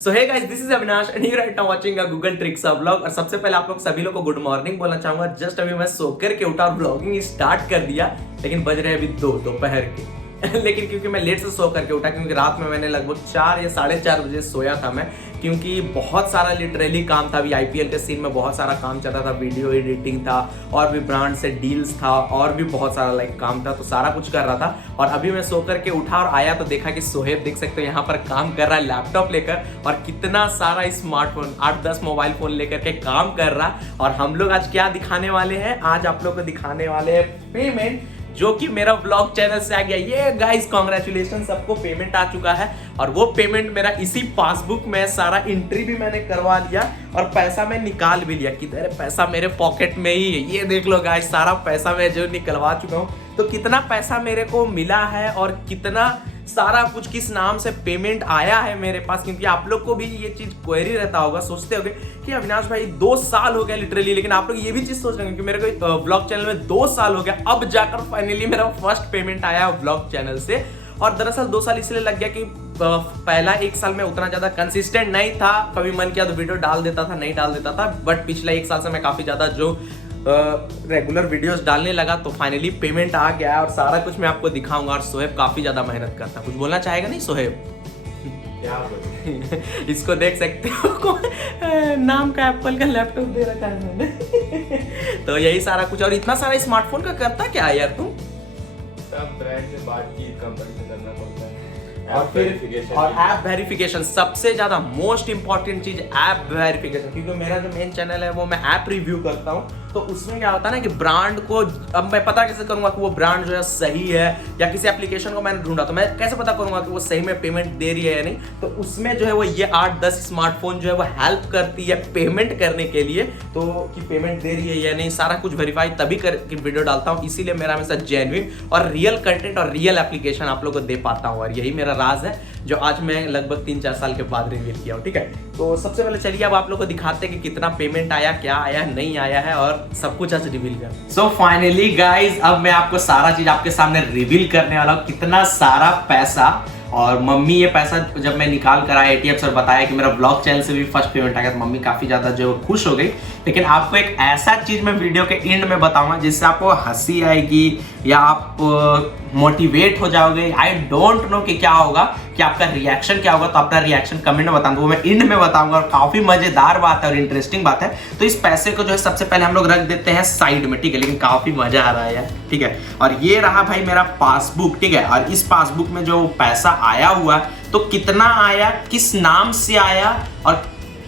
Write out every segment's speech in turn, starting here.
So hey guys, this is Avinash and you right now watching a Google tricks vlog. और सबसे पहले आप लोग सभी लोग को गुड मॉर्निंग बोलना चाहूंगा। जस्ट अभी मैं सोकर के उठा और व्लॉगिंग स्टार्ट कर दिया, लेकिन बज रहे अभी 2 दोपहर के लेकिन क्योंकि मैं लेट से सो करके उठा, क्योंकि रात में मैंने लगभग 4 या 4:30 बजे सोया था मैं, क्योंकि बहुत सारा लिटरली काम था। अभी आईपीएल के सीन में बहुत सारा काम चल रहा था, वीडियो एडिटिंग था और भी ब्रांड से डील्स था और भी बहुत सारा काम था, तो सारा कुछ कर रहा था। और अभी मैं सो करके उठा और आया तो देखा कि सोहेब देख सकते हो यहाँ पर काम कर रहा है लैपटॉप लेकर, और कितना सारा स्मार्टफोन 8-10 मोबाइल फोन लेकर के काम कर रहा। और हम लोग आज क्या दिखाने वाले हैं, आज आप लोग को दिखाने वाले हैं पेमेंट, जो कि मेरा व्लॉग चैनल से आ गया। ये गाइस कांग्रेचुलेशन, सबको पेमेंट आ चुका है। और वो पेमेंट मेरा इसी पासबुक में, सारा एंट्री भी मैंने करवा लिया और पैसा मैं निकाल भी लिया। किधर है पैसा? मेरे पॉकेट में ही है, ये देख लो गाइस, सारा पैसा मैं जो निकलवा चुका हूँ। तो कितना पैसा मेरे को मिला है और कितना सारा कुछ किस नाम से पेमेंट आया है मेरे पास, क्योंकि आप लोग को भी ये चीज क्वेरी रहता होगा, सोचते होगे कि अविनाश भाई 2 साल हो गया लिटरली, लेकिन आप लोग ये भी चीज सोच रहे होंगे कि मेरे को व्लॉग चैनल में 2 साल हो गया, अब जाकर फाइनली मेरा फर्स्ट पेमेंट आया व्लॉग चैनल से। और दरअसल 2 साल इसलिए लग गया कि पहला 1 साल में उतना ज्यादा कंसिस्टेंट नहीं था, कभी मन किया तो वीडियो डाल देता था, नहीं डाल देता था। बट पिछला 1 साल से मैं काफी ज्यादा जो रेगुलर वीडियोस डालने लगा, तो फाइनली पेमेंट आ गया और सारा कुछ मैं आपको दिखाऊंगा। और सोहेब काफी ज्यादा मेहनत करता है, कुछ बोलना चाहेगा नहीं सोहेब? क्या बोलूं? इसको देख सकते हो नाम का एप्पल का लैपटॉप दे रखा है मैंने तो यही सारा कुछ। और इतना सारा स्मार्टफोन का करता क्या है यार तुम? सब ब्रांड से बात की, कंपनी से करना पड़ता है। और फिर और ऐप वेरिफिकेशन, सबसे ज्यादा मोस्ट इंपॉर्टेंट चीज ऐप वेरिफिकेशन, क्योंकि मेरा जो मेन चैनल है वो मैं ऐप रिव्यू करता हूँ। तो उसमें क्या होता है ना कि ब्रांड को अब मैं पता कैसे करूंगा कि वो ब्रांड जो है सही है, या किसी एप्लीकेशन को मैंने ढूंढा तो मैं कैसे पता करूंगा कि वो सही में पेमेंट दे रही है या नहीं। तो उसमें जो है वो ये 8-10 स्मार्टफोन जो है वो हेल्प करती है पेमेंट करने के लिए, तो कि पेमेंट दे रही है या नहीं, सारा कुछ वेरीफाई तभी करके वीडियो डालता हूँ। इसीलिए मेरा हमेशा जेन्युइन और रियल कंटेंट और रियल एप्लीकेशन आप लोग को दे पाता हूँ, और यही मेरा राज है जो आज मैं लगभग 3-4 साल के बाद रिवील किया हूँ। ठीक है, तो सबसे पहले चलिए अब आप लोग को दिखाते हैं कि कितना पेमेंट आया, क्या आया, नहीं आया है, और सब कुछ आज रिवील कर। सो फाइनली गाइज, अब मैं आपको सारा चीज आपके सामने रिवील करने वाला हूँ, कितना सारा पैसा। और मम्मी ये पैसा जब मैं निकाल कर आया ATX और बताया कि मेरा ब्लॉग चैनल से भी फर्स्ट पेमेंट आ गया, तो मम्मी काफी ज्यादा जो खुश हो गई। लेकिन आपको एक ऐसा चीज मैं वीडियो के एंड में बताऊंगा जिससे आपको हंसी आएगी या आप मोटिवेट हो जाओगे। आई डोंट नो कि क्या होगा, कि आपका रिएक्शन क्या होगा, तो अपना रिएक्शन कमेंट में बताऊंगा, वो मैं एंड में बताऊंगा। और काफी मजेदार बात है और इंटरेस्टिंग बात है। तो इस पैसे को जो है सबसे पहले हम लोग रख देते हैं साइड में, ठीक है, लेकिन काफी मजा आ रहा है यार, ठीक है। और ये रहा भाई मेरा पासबुक, ठीक है। और इस पासबुक में जो पैसा आया हुआ, तो कितना आया, किस नाम से आया और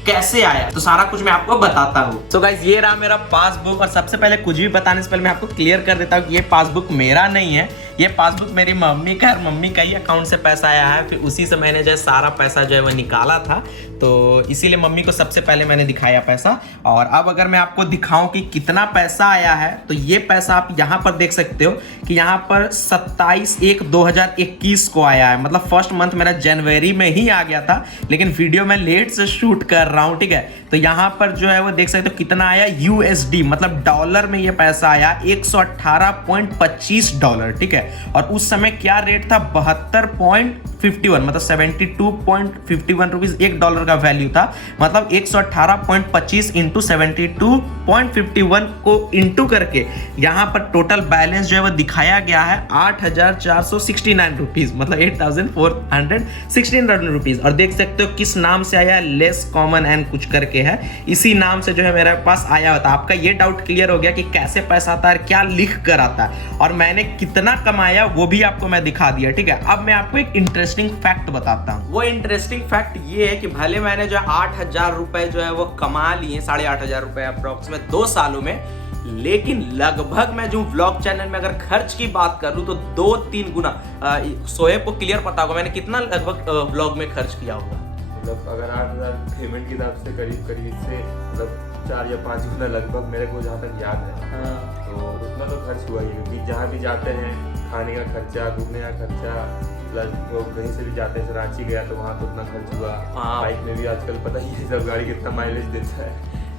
कैसे आया, तो सारा कुछ मैं आपको बताता हूँ। तो गाइस, ये रहा मेरा पासबुक। और सबसे पहले कुछ भी बताने से पहले मैं आपको क्लियर कर देता हूँ कि ये पासबुक मेरा नहीं है, ये पासबुक मेरी मम्मी का, और मम्मी का ही अकाउंट से पैसा आया है। फिर उसी से मैंने जो है सारा पैसा जो है वो निकाला था, तो इसीलिए मम्मी को सबसे पहले मैंने दिखाया पैसा। और अब अगर मैं आपको दिखाऊं कि कितना पैसा आया है, तो ये पैसा आप यहाँ पर देख सकते हो कि यहाँ पर 27/1/2021 को आया है। मतलब फर्स्ट मंथ मेरा जनवरी में ही आ गया था, लेकिन वीडियो मैं लेट से शूट कर रहा हूँ, ठीक है। तो यहाँ पर जो है वो देख सकते हो कितना आया USD, मतलब डॉलर में ये पैसा आया $118.25, ठीक है। और उस समय क्या रेट था, 72.51, मतलब 72.51 रुपीज $1 का वैल्यू था। मतलब 118.25 इंटू 72.51 को इंटू करके यहाँ पर टोटल बैलेंस जो है वो दिखाया गया है 8,469 रुपीज, मतलब 8,416 रुपीज। और देख सकते हो किस नाम से आया, लेस कॉमन एंड कुछ करके है, इसी नाम से जो है मेरे पास आया होता। आपका ये डाउट क्लियर हो गया कि कैसे पैसा आता है, क्या लिख कर आता है, और मैंने कितना कमाया वो भी आपको मैं दिखा दिया, ठीक है। अब मैं आपको एक इंटरेस्टिंग फैक्ट बताता हूँ। वो इंटरेस्टिंग फैक्ट ये है कि भले मैंने जो 8,000 रुपए जो है वो कमा लिए, 8,500 रुपए अप्रोक्स में 2 सालों में, लेकिन लगभग मैं जो व्लॉग चैनल में अगर खर्च की बात करूं तो 2-3 गुना। सोहेब को क्लियर पता होगा मैंने कितना लगभग व्लॉग में खर्च किया होगा। मतलब अगर 8,000 पेमेंट के हिसाब से करीब से मतलब 4 या 5 गुना लगभग मेरे को जहाँ तक याद है, तो उतना तो खर्च हुआ ही, क्योंकि जहाँ भी जाते हैं खाने का खर्चा, घूमने का खर्चा, प्लस वो कहीं से भी जाते हैं, रांची गया तो वहाँ तो उतना खर्च हुआ। बाइक में भी आजकल पता ही है सब गाड़ी कितना माइलेज देता है।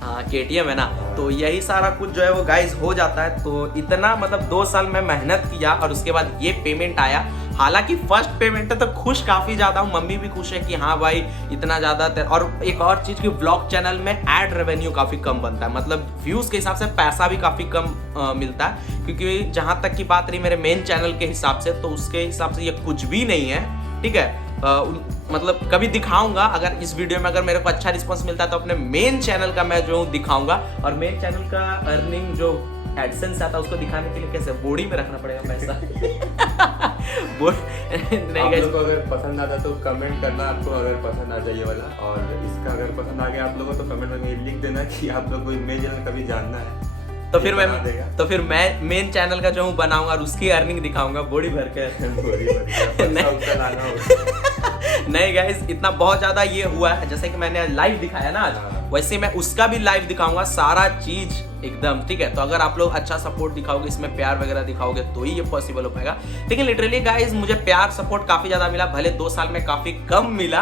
हाँ, KTM है ना, तो यही सारा कुछ जो है वो गाइस हो जाता है। तो इतना मतलब 2 साल में मेहनत किया और उसके बाद ये पेमेंट आया। हालांकि फर्स्ट पेमेंट है तो खुश काफी ज्यादा हूँ, मम्मी भी खुश है कि हाँ भाई इतना ज्यादा। और एक और चीज कि व्लॉग चैनल में एड रेवेन्यू काफी कम बनता है, मतलब व्यूज के हिसाब से पैसा भी काफी कम मिलता है, क्योंकि जहां तक की बात रही मेरे मेन चैनल के हिसाब से, तो उसके हिसाब से ये कुछ भी नहीं है, ठीक है। मतलब कभी दिखाऊंगा, अगर इस वीडियो में अगर मेरे को अच्छा रिस्पांस मिलता है तो अपने मेन चैनल का मैं जो दिखाऊंगा। और मेन चैनल का अर्निंग जो एडसेंस आता है उसको दिखाने के लिए कैसे बॉडी में रखना पड़ेगा पैसा। नहीं आप guys, लोग को अगर पसंद आता तो कमेंट करना, आपको अगर पसंद आता ये वाला, और इसका अगर पसंद आ गया आप लोगों तो कमेंट में ये लिख देना कि आप लोग को मेन चैनल कभी जानना है, तो फिर मैं मेन चैनल का जो हूँ बनाऊंगा और उसकी अर्निंग दिखाऊंगा बॉडी भर के। नहीं गाइस, इतना बहुत ज्यादा ये हुआ है, जैसे कि मैंने लाइव दिखाया ना आज, वैसे मैं उसका भी लाइव दिखाऊंगा, सारा चीज एकदम, ठीक है। तो अगर आप लोग अच्छा सपोर्ट दिखाओगे, इसमें प्यार वगैरह दिखाओगे तो ही ये पॉसिबल हो पाएगा। लेकिन लिटरली गाइस मुझे प्यार सपोर्ट काफी ज्यादा मिला, भले 2 साल में काफी कम मिला,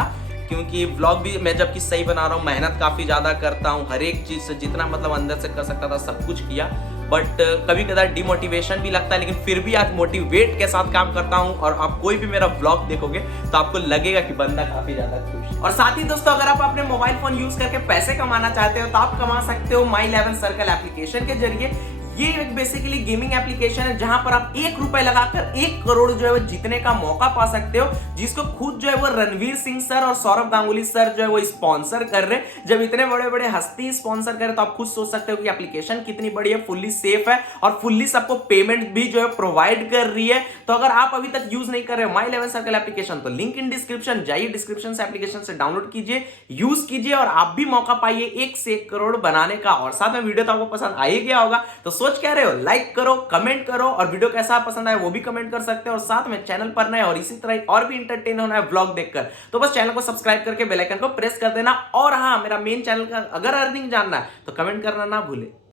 क्योंकि व्लॉग भी मैं जबकि सही बना रहा हूँ, मेहनत काफी ज्यादा करता हूँ, हर एक चीज से जितना मतलब अंदर से कर सकता था सब कुछ किया, बट कभी कदार डिमोटिवेशन भी लगता है, लेकिन फिर भी आज मोटिवेट के साथ काम करता हूँ। और आप कोई भी मेरा व्लॉग देखोगे तो आपको लगेगा कि बंदा काफी ज्यादा खुश है। और साथ ही दोस्तों, अगर आप अपने मोबाइल फोन यूज करके पैसे कमाना चाहते हो तो आप कमा सकते हो My 11 सर्कल एप्लीकेशन के जरिए। ये एक बेसिकली गेमिंग एप्लीकेशन है जहां पर आप 1 रुपए लगाकर 1 करोड़ जो है वो जीतने का मौका पा सकते हो, जिसको खुद जो है वो रणवीर सिंह सर और सौरभ गांगुली सर जो है वो स्पॉन्सर कर रहे हैं। जब इतने बड़े बड़े हस्ती स्पॉन्सर कर रहे तो आप खुद सोच सकते हो कि एप्लीकेशन कितनी बड़ी है, फुल्ली सेफ है और फुल्ली सबको पेमेंट भी जो है प्रोवाइड कर रही है। तो अगर आप अभी तक यूज नहीं कर रहे हो My 11 सर्कल एप्लीकेशन, तो लिंक इन डिस्क्रिप्शन, जाइए डिस्क्रिप्शन से एप्लीकेशन से डाउनलोड कीजिए, यूज कीजिए और आप भी मौका पाइए 1 से 1 करोड़ बनाने का। और साथ में वीडियो तो आपको पसंद आ ही गया होगा, तो सोच क्या रहे हो, लाइक करो, कमेंट करो, और वीडियो कैसा पसंद आए वो भी कमेंट कर सकते हो। और साथ में चैनल पर नए और इसी तरह और भी इंटरटेन होना है व्लॉग देखकर, तो बस चैनल को सब्सक्राइब करके बेल आइकन को प्रेस कर देना। और हाँ, मेरा मेन चैनल का अगर अर्निंग जानना है तो कमेंट करना ना भूले।